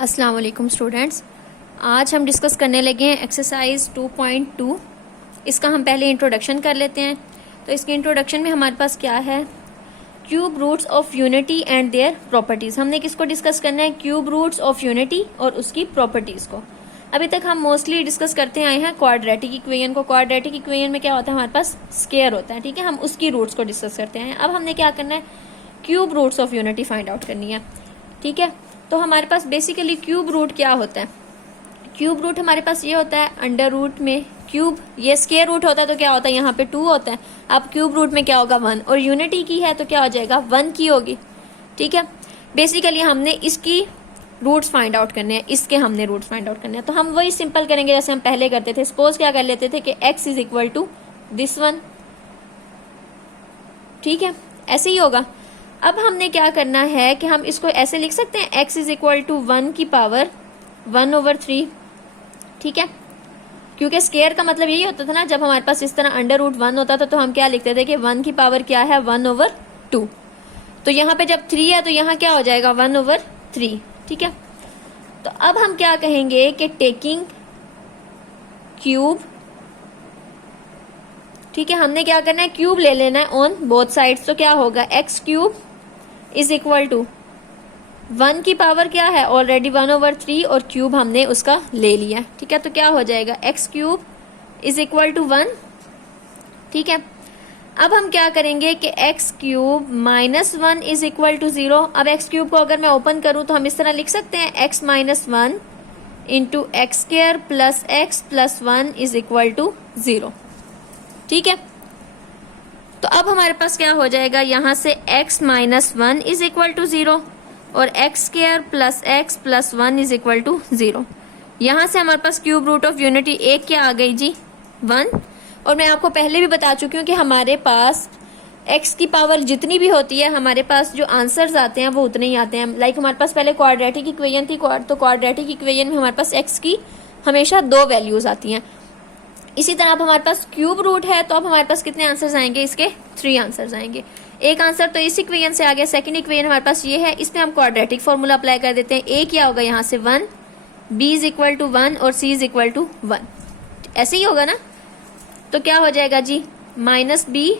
अस्सलाम वालेकुम स्टूडेंट्स। आज हम डिस्कस करने लगे हैं एक्सरसाइज 2.2। इसका हम पहले इंट्रोडक्शन कर लेते हैं। तो इसके इंट्रोडक्शन में हमारे पास क्या है, cube roots of unity and their properties. हमने किसको डिस्कस करना है, क्यूब रूट्स ऑफ यूनिटी और उसकी प्रॉपर्टीज़ को। अभी तक हम मोस्टली डिस्कस करते आए हैं क्वाड्रेटिक इक्वेशन को। क्वाड्रेटिक इक्वेशन में क्या होता है, हमारे पास स्क्वायर होता है, ठीक है। हम उसकी रूट्स को डिस्कस करते हैं। अब हमने क्या करना है, cube roots of unity find out करनी है, ठीक है। तो हमारे पास बेसिकली क्यूब रूट क्या होता है, क्यूब रूट हमारे पास ये होता है अंडर रूट में क्यूब, ये स्क्वायर रूट होता है तो क्या होता है, यहाँ पे 2 होता है। अब क्यूब रूट में क्या होगा 1, और यूनिटी की है तो क्या हो जाएगा 1 की होगी, ठीक है। बेसिकली हमने इसकी रूट्स फाइंड आउट करने हैं, इसके हमने रूट्स फाइंड आउट करने हैं। तो हम वही सिंपल करेंगे जैसे हम पहले करते थे। सपोज क्या कर लेते थे कि x is equal to this one, ठीक है, ऐसे ही होगा। अब हमने क्या करना है कि हम इसको ऐसे लिख सकते हैं, x इज इक्वल टू 1 की पावर 1/3, ठीक है। क्योंकि स्क्वायर का मतलब यही होता था ना, जब हमारे पास इस तरह अंडर रूट 1 होता था तो हम क्या लिखते थे कि 1 की पावर क्या है 1/2। तो यहाँ पे जब 3 है तो यहाँ क्या हो जाएगा 1/3, ठीक है। तो अब हम क्या कहेंगे कि टेकिंग क्यूब, ठीक है, हमने क्या करना है, क्यूब ले लेना है ऑन बोथ साइड्स। तो क्या होगा, x cube is equal to 1 की पावर क्या है ऑलरेडी 1/3, और क्यूब हमने उसका ले लिया, ठीक है। तो क्या हो जाएगा x cube is equal to 1, ठीक है। अब हम क्या करेंगे कि x cube minus 1 is equal to 0। अब एक्स क्यूब को अगर मैं ओपन करूं तो हम इस तरह लिख सकते हैं, x minus 1 into x square plus x plus 1 is equal to 0, ठीक है। तो अब हमारे पास क्या हो जाएगा, यहां से x minus 1 is equal to 0 और x square plus x plus 1 is equal to 0। यहां से हमारे पास क्यूब रूट ऑफ यूनिटी एक क्या आ गई जी 1। और मैं आपको पहले भी बता चुकी हूँ कि हमारे पास x की पावर जितनी भी होती है, हमारे पास जो आंसर्स आते हैं वो उतने ही आते हैं। लाइक हमारे पास पहले क्वाड्रेटिक इक्वेशन थी, तो क्वाड्रेटिक इक्वेशन में हमारे पास x की हमेशा 2 वैल्यूज आती हैं। इसी तरह अब हमारे पास क्यूब रूट है तो अब हमारे पास कितने आंसर्स आएंगे, इसके 3 आंसर्स आएंगे। एक आंसर तो इस इक्वेशन से आ गया, सेकंड इक्वेशन हमारे पास ये है, इसमें हम क्वाड्रेटिक फॉर्मूला अप्लाई कर देते हैं। ए क्या होगा यहाँ से 1, b इज इक्वल टू 1 और c इज इक्वल टू 1, ऐसे ही होगा ना। तो क्या हो जाएगा जी minus b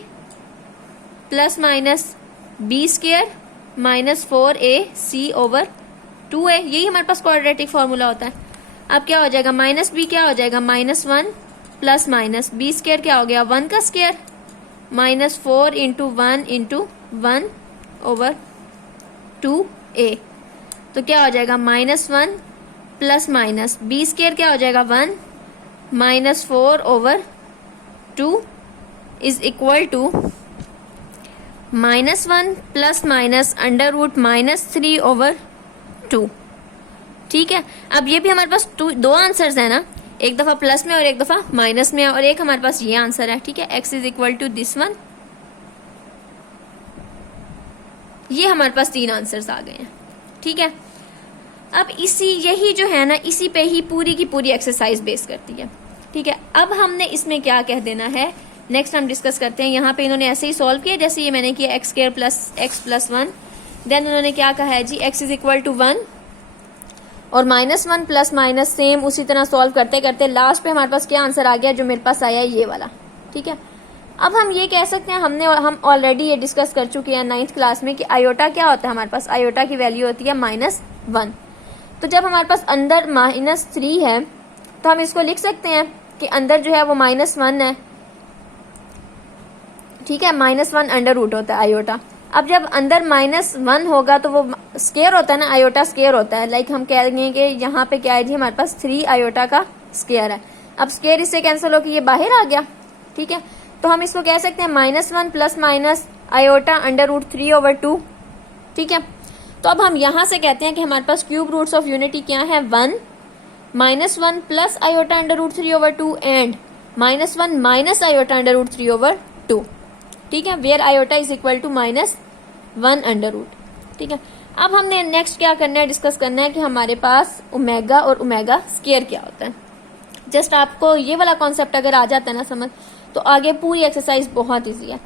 plus minus B square minus 4ac/2a, यही हमारे पास क्वाड्रेटिक फॉर्मूला होता है। अब क्या हो जाएगा, माइनस b क्या हो जाएगा minus 1 plus minus B square क्या हो गया 1 का square minus 4 into 1 into 1/2a। तो क्या हो जाएगा minus 1 plus minus B square क्या हो जाएगा 1 minus 4/2 is equal to minus 1 plus minus under root -3/2, ठीक है। अब ये भी हमारे पास 2 आंसर्स है ना, एक दफा प्लस में और एक दफा माइनस में, और एक हमारे पास ये आंसर है, ठीक है। x is equal to this one, ये हमारे पास 3 आंसर्स आ गए हैं, ठीक है। अब यही जो है ना, इसी पे ही पूरी की पूरी एक्सरसाइज बेस करती है, ठीक है। अब हमने इसमें क्या कह देना है, नेक्स्ट हम डिस्कस करते हैं। यहाँ पे इन्होंने ऐसे ही सॉल्व किया जैसे ये मैंने किया, x square plus x plus 1। Then उन्होंने क्या कहा है जी, x इज इक्वल टू 1 और -1 प्लस माइनस सेम उसी तरह सॉल्व करते करते लास्ट पे हमारे पास क्या आंसर आ गया, जो मेरे पास आया ये वाला, ठीक है। अब हम ये कह सकते हैं, हम ऑलरेडी ये डिस्कस कर चुके हैं 9th क्लास में कि आयोटा क्या होता है, हमारे पास आयोटा की वैल्यू होती है -1। तो जब हमारे पास अंदर -3 है तो हम इसको लिख सकते हैं कि अंदर जो है वो -1 है, ठीक है। -1 अंडर रूट होता है आयोटा। अब जब अंदर -1 होगा तो वो स्क्वायर होता है ना, आयोटा स्क्वायर होता है। लाइक हम कह देंगे कि यहाँ पे क्या है जी, हमारे पास 3 आयोटा का स्क्वायर है। अब स्क्वायर इससे कैंसिल होकर ये बाहर आ गया, ठीक है। तो हम इसको कह सकते हैं -1 plus minus iota under root 3/2, ठीक है। तो अब हम यहाँ से कहते हैं कि हमारे पास क्यूब रूट्स ऑफ यूनिटी क्या है 1 -1 plus iota under root 3/2 and -1 minus iota under root 3/2, ठीक है। Where iota is equal to -1 under root, ठीक है। अब हमने नेक्स्ट क्या करना है, डिस्कस करना है कि हमारे पास ओमेगा और ओमेगा स्क्वायर क्या होता है। जस्ट आपको ये वाला कॉन्सेप्ट अगर आ जाता है ना समझ, तो आगे पूरी एक्सरसाइज बहुत इजी है।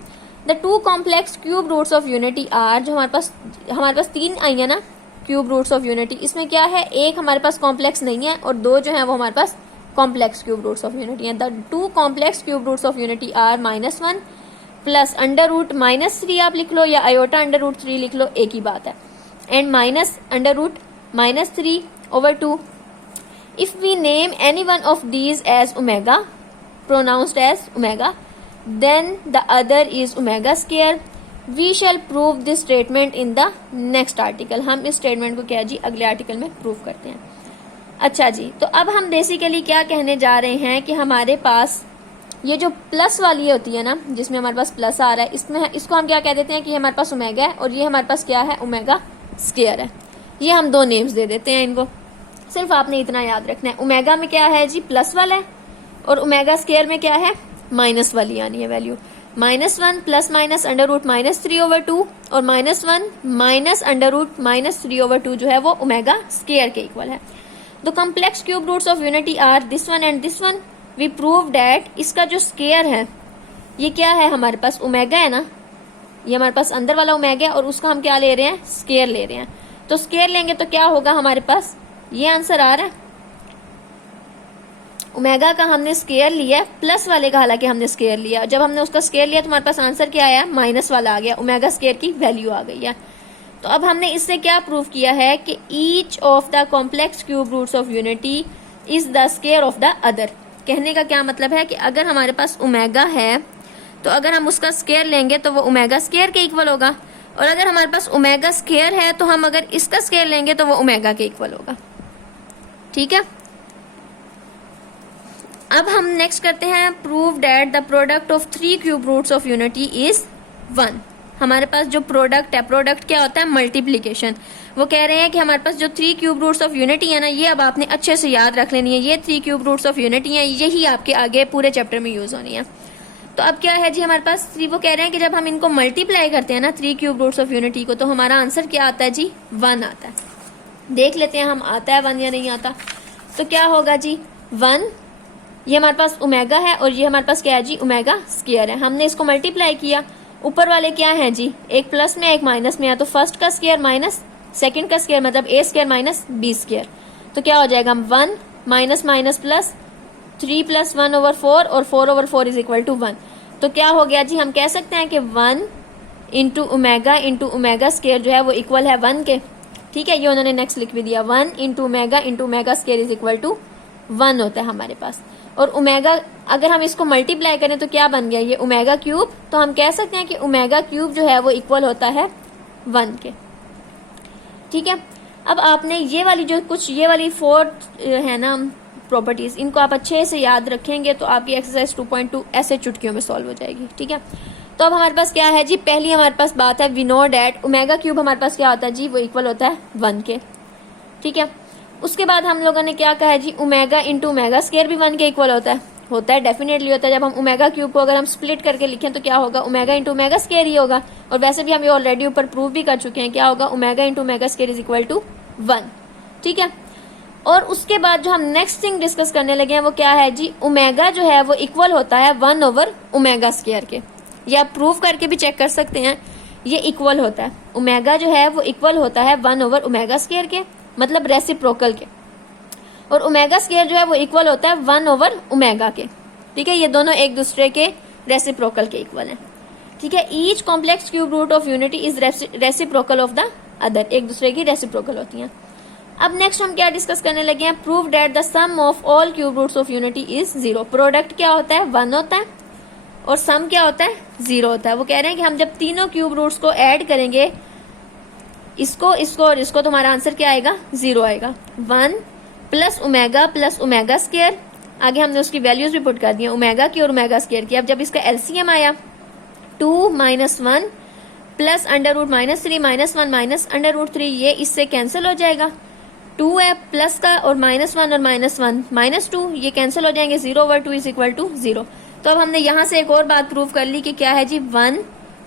The 2 complex cube roots of unity are, जो हमारे पास 3 आई है ना, क्यूब रूट्स ऑफ यूनिटी। इसमें क्या है, एक हमारे पास कॉम्प्लेक्स नहीं है और दो जो है वो हमारे पास complex cube roots of unity है। The two complex cube roots of unity are -1 plus under root -3 आप लिख लो या आयोटा अंडर रूट 3 लिख लो, एक ही बात है, and minus under root -3/2। If we name any one of these as omega, pronounced as omega, then the other is omega square. We shall prove this statement in the next article. हम इस statement को क्या जी अगले article में prove करते हैं। अच्छा जी, तो अब हम बेसिकली क्या कहने जा रहे हैं कि हमारे पास ये जो प्लस वाली होती है ना, जिसमें हमारे पास प्लस आ रहा है, इसमें इसको हम क्या कह देते हैं कि हमारे पास ओमेगा है और ये हमारे पास क्या है, ओमेगा स्क्वायर है। ये हम दो नेम्स दे देते हैं इनको, सिर्फ आपने इतना याद रखना है। ओमेगा में क्या है जी, प्लस वाला है, और ओमेगा स्क्वायर में क्या है, माइनस वाली आनी है value. -1 plus minus under root -3/2 और -1 माइनस अंडर रूट -3/2 जो है वो ओमेगा स्क्वायर के इक्वल है। The complex cube roots of unity are this one and this one. We prove that इसका जो स्क्वायर है ये क्या है, हमारे पास ओमेगा है ना, ये हमारे पास अंदर वाला ओमेगा है और उसका हम क्या ले रहे हैं, स्क्वायर ले रहे हैं। तो स्क्वायर लेंगे तो क्या होगा हमारे पास, ये आंसर आ रहा है। ओमेगा का हमने स्क्वायर लिया, प्लस वाले का हालांकि हमने स्क्वायर लिया। जब हमने उसका स्क्वायर लिया तो हमारे पास आंसर क्या आया, माइनस वाला आ गया, ओमेगा स्क्वायर की वैल्यू आ गई है। तो अब हमने इससे क्या प्रूव किया है कि each of the complex cube roots of unity is the square of the other. कहने का क्या मतलब है कि अगर हमारे पास ओमेगा है तो अगर हम उसका स्क्वायर लेंगे तो वो ओमेगा स्क्वायर के इक्वल होगा, और अगर हमारे पास ओमेगा स्क्वायर है तो हम अगर इसका स्क्वायर लेंगे तो वो ओमेगा के इक्वल होगा। ठीक है, अब हम नेक्स्ट करते हैं, prove that the product of 3 cube roots of unity is 1। हमारे पास जो प्रोडक्ट है, प्रोडक्ट क्या होता है, मल्टीप्लीकेशन। वो कह रहे हैं कि हमारे पास जो 3 क्यूब रूट्स ऑफ यूनिटी है ना, ये अब आपने अच्छे से याद रख लेनी है। ये 3 क्यूब रूट्स ऑफ यूनिटी है, यही आपके आगे पूरे चैप्टर में यूज होनी है। तो अब क्या है जी हमारे पास 3, वो कह रहे हैं कि जब हम इनको मल्टीप्लाई करते हैं ना 3 क्यूब रूट्स ऑफ यूनिटी को, तो हमारा आंसर क्या आता है जी, 1 आता है। देख लेते हैं हम आता है 1 या नहीं आता। तो क्या होगा जी, 1, ये हमारे पास ओमेगा है और ये हमारे पास क्या है जी, ओमेगा स्क्वायर है। हमने इसको मल्टीप्लाई किया, ऊपर वाले क्या है जी, एक प्लस में एक माइनस में है, तो फर्स्ट का स्क्वायर माइनस सेकंड का स्क्वायर, मतलब a square minus b square. तो क्या हो जाएगा, 1 माइनस माइनस प्लस 3 + 1/4 और 4/4 इज इक्वल टू 1। तो क्या हो गया जी, हम कह सकते हैं कि 1 इंटू ओमेगा स्क्वायर जो है वो इक्वल है 1 के। ठीक है, ये उन्होंने नेक्स्ट लिख भी दिया, 1 into omega square is equal to 1 होता है हमारे पास। और ओमेगा अगर हम इसको मल्टीप्लाई करें तो क्या बन गया, ये ओमेगा क्यूब। तो हम कह सकते हैं कि ओमेगा क्यूब जो है वो इक्वल होता है 1 के। ठीक है, अब आपने ये वाली जो कुछ ये वाली 4 है ना प्रॉपर्टीज, इनको आप अच्छे से याद रखेंगे तो आपकी एक्सरसाइज 2.2 ऐसे चुटकियों में सॉल्व हो जाएगी। ठीक है, तो अब हमारे पास क्या है जी, पहली हमारे पास बात है, we know that omega cube हमारे पास क्या होता है जी, वो इक्वल होता है 1 के। ठीक है, उसके बाद हम लोगों ने क्या कहा है जी, ओमेगा इंटू ओमेगा स्क्वायर भी 1 के इक्वल होता है, डेफिनेटली होता है। जब हम ओमेगा क्यूब को अगर हम स्प्लिट करके लिखें तो क्या होगा, ओमेगा इंटू ओमेगा स्क्वायर ही होगा। और वैसे भी हम ये ऑलरेडी ऊपर प्रूव भी कर चुके हैं, क्या होगा, omega into omega square is equal to 1। ठीक है, और उसके बाद जो हम नेक्स्ट थिंग डिस्कस करने लगे हैं वो क्या है जी, ओमेगा जो है वो इक्वल होता है 1/ओमेगा स्क्वायर के। ये आप प्रूव करके भी चेक कर सकते हैं, ये इक्वल होता है, ओमेगा जो है वो इक्वल होता है 1/ओमेगा स्क्वायर के, मतलब रेसिप्रोकल के। और ओमेगा स्क्वायर जो है वो इक्वल होता है 1/ओमेगा के। ठीक है, ये दोनों एक दूसरे के रेसिप्रोकल के इक्वल हैं। ठीक है, each complex cube root of unity is reciprocal of the other, एक दूसरे की रेसिप्रोकल होती हैं। अब नेक्स्ट हम क्या डिस्कस करने लगे हैं, prove that the sum of all cube roots of unity is 0। Product क्या होता है, 1 होता है, और सम क्या होता है, 0 होता है। वो कह रहे हैं कि हम जब तीनों क्यूब रूट्स को ऐड करेंगे, इसको और इसको, तो हमारा आंसर क्या आएगा, 0 आएगा। 1 प्लस ओमेगा स्क्वायर, आगे हमने उसकी वैल्यूज भी पुट कर दी, ओमेगा की और ओमेगा स्क्वायर की। अब जब इसका एलसीएम आया, 2 - 1 plus under root -3 -1 minus under root 3, ये इससे कैंसिल हो जाएगा। 2 है प्लस का, और -1 और -1 -2, ये कैंसिल हो जाएंगे, 0/2 इज इक्वल टू 0। तो अब हमने यहाँ से एक और बात प्रूव कर ली कि क्या है जी, 1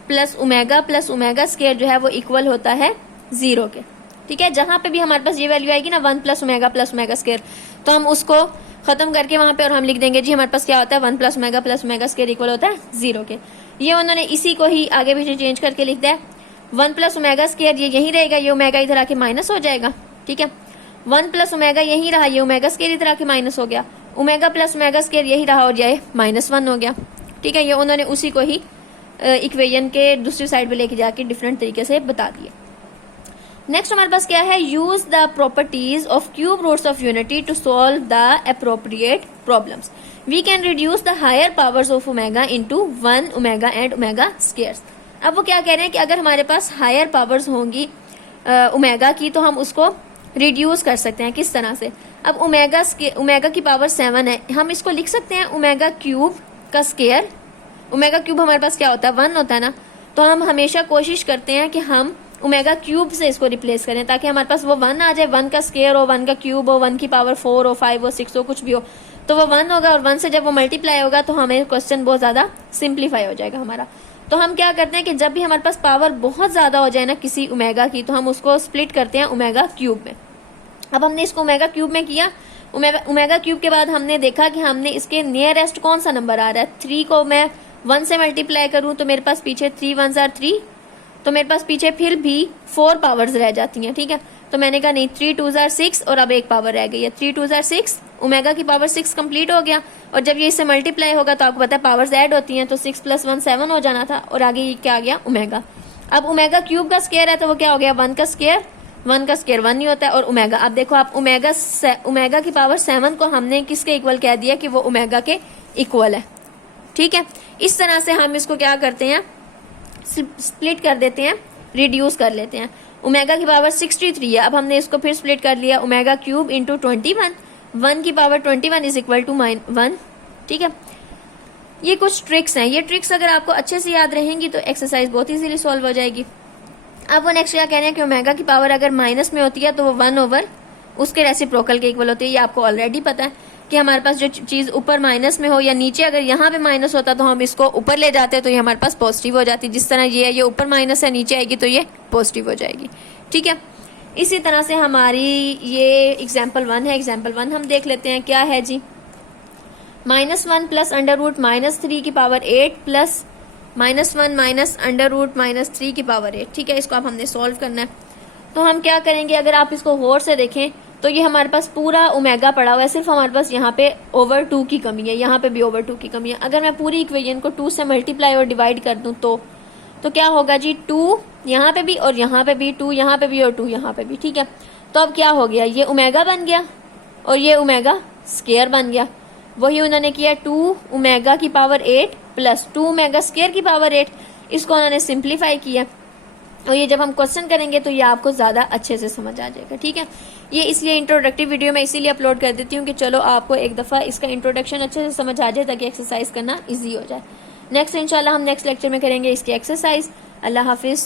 प्लस ओमेगा स्क्वायर जो है वो इक्वल होता है 0 के। ठीक है, जहां पे भी हमारे पास ये वैल्यू आएगी ना 1 प्लस ओमेगा स्क्वायर, तो हम उसको खत्म करके वहां पे और हम लिख देंगे जी हमारे पास क्या होता है, 1 प्लस ओमेगा स्क्वायर इक्वल होता है 0 के। ये उन्होंने इसी को ही आगे पीछे चेंज करके लिख दिया है। 1 प्लस ओमेगा स्केयर ये यही रहेगा, ये ओमेगा इधर आके माइनस हो जाएगा, ठीक है। 1 प्लस ओमेगा यही रहा, ये ओमेगा स्केयर इधर आके माइनस हो गया, ओमेगा प्लस ओमेगा स्केयर यही रहा और ये -1 हो गया, ठीक है। ये उन्होंने उसी को ही इक्वेशन के दूसरी साइड पे लेके जाके डिफरेंट तरीके से बता दिया। नेक्स्ट हमारे पास क्या है, use the properties of cube roots of unity to solve the appropriate problems. We can reduce the higher powers of omega into 1 omega and omega squares. अब वो क्या कह रहे हैं कि अगर हमारे पास हायर पावर्स होंगी ओमेगा की तो हम उसको रिड्यूस कर सकते हैं। किस तरह से, अब ओमेगा की पावर 7 है, हम इसको लिख सकते हैं ओमेगा क्यूब का स्केयर। ओमेगा क्यूब हमारे पास क्या होता है, 1 होता है ना, तो हम हमेशा कोशिश करते हैं कि हम ओमेगा क्यूब से इसको रिप्लेस करें ताकि हमारे पास वो 1 आ जाए, 1 का स्केयर हो, 1 का क्यूब हो, 1 की पावर 4 हो, 5 हो, 6 हो, कुछ भी हो, तो वो 1 होगा और 1 से जब वो मल्टीप्लाई होगा तो हमें क्वेश्चन बहुत ज्यादा सिंप्लीफाई हो जाएगा हमारा। तो हम क्या करते हैं कि जब भी हमारे पास पावर बहुत ज्यादा हो जाए ना किसी ओमेगा की, तो हम उसको स्प्लिट करते हैं ओमेगा क्यूब में। अब हमने इसको ओमेगा क्यूब में किया, ओमेगा क्यूब के बाद हमने देखा कि हमने इसके नियरेस्ट कौन सा नंबर आ रहा है। 3 को मैं 1 से मल्टीप्लाई करूं तो मेरे पास पीछे 3 1s are 3, तो मेरे पास पीछे फिर भी 4 पावर्स रह जाती हैं, ठीक है। तो मैंने कहा नहीं, 3 2s are 6 और अब एक पावर रह गई है, 3 2s are 6, ओमेगा की पावर 6 कंप्लीट हो गया। और जब ये इससे मल्टीप्लाई होगा तो आपको पता है पावर्स ऐड होती हैं, तो 6 + 1 7 हो जाना था और आगे ये क्या आ गया, ओमेगा। अब ओमेगा क्यूब का स्केयर है तो वो क्या हो गया, 1 का स्केयर, 1 का स्केयर 1 ही होता है, और ओमेगा, अब देखो आप ओमेगा की पावर 7 को हमने किसके इक्वल कह दिया कि वो ओमेगा के इक्वल है, ठीक है। इस तरह से हम इसको क्या करते हैं, स्प्लिट कर देते हैं, रिड्यूस कर लेते हैं। ओमेगा की पावर 63 है, अब हमने इसको फिर स्प्लिट कर लिया, ओमेगा क्यूब इंटू 21, 1 की पावर 21 इज इक्वल टू -1, ठीक है। ये कुछ ट्रिक्स हैं, ये ट्रिक्स अगर आपको अच्छे से याद रहेंगी तो एक्सरसाइज बहुत इजीली सॉल्व हो जाएगी। अब वो नेक्स्ट क्या कह रहे हैं कि ओमेगा की पावर अगर माइनस में होती है तो वो 1 ओवर उसके रेसिप्रोकल के इक्वल होती है। ये आपको ऑलरेडी पता है कि हमारे पास जो चीज ऊपर माइनस में हो या नीचे, अगर यहाँ पे माइनस होता तो हम इसको ऊपर ले जाते तो ये हमारे पास पॉजिटिव हो जाती। जिस तरह ये है, ये ऊपर माइनस है, नीचे आएगी तो ये पॉजिटिव हो जाएगी, ठीक है। इसी तरह से हमारी ये एग्जाम्पल 1 है, एग्जाम्पल 1 हम देख लेते हैं क्या है जी। -1 प्लस √-3 की पावर 8 प्लस -1 माइनस √-3 की पावर 8, ठीक है। इसको आप हमने सॉल्व करना है। तो हम क्या करेंगे, अगर आप इसको गौर से देखें तो ये हमारे पास पूरा ओमेगा पड़ा हुआ है, सिर्फ हमारे पास यहाँ पे ओवर 2 की कमी है, यहाँ पे भी ओवर 2 की कमी है। अगर मैं पूरी इक्वेशन को 2 से मल्टीप्लाई और डिवाइड कर दूं तो क्या होगा जी, 2 यहाँ पे भी और यहाँ पे भी, 2 यहाँ पे भी और 2 यहाँ पे भी, ठीक है। तो अब क्या हो गया, ये ओमेगा बन गया और ये ओमेगा स्केयर बन गया। वही उन्होंने किया, 2 ओमेगा की पावर 8 प्लस 2 ओमेगा स्केयर की पावर 8, इसको उन्होंने सिंप्लीफाई किया। और ये जब हम क्वेश्चन करेंगे तो ये आपको ज्यादा अच्छे से समझ आ जाएगा, ठीक है। ये इसलिए इंट्रोडक्टिव वीडियो मैं इसीलिए अपलोड कर देती हूँ कि चलो आपको एक दफा इसका इंट्रोडक्शन अच्छे से समझ आ जाए ताकि एक्सरसाइज करना इजी हो जाए। नेक्स्ट इंशाल्लाह हम नेक्स्ट लेक्चर में करेंगे इसकी एक्सरसाइज। अल्लाह हाफिज।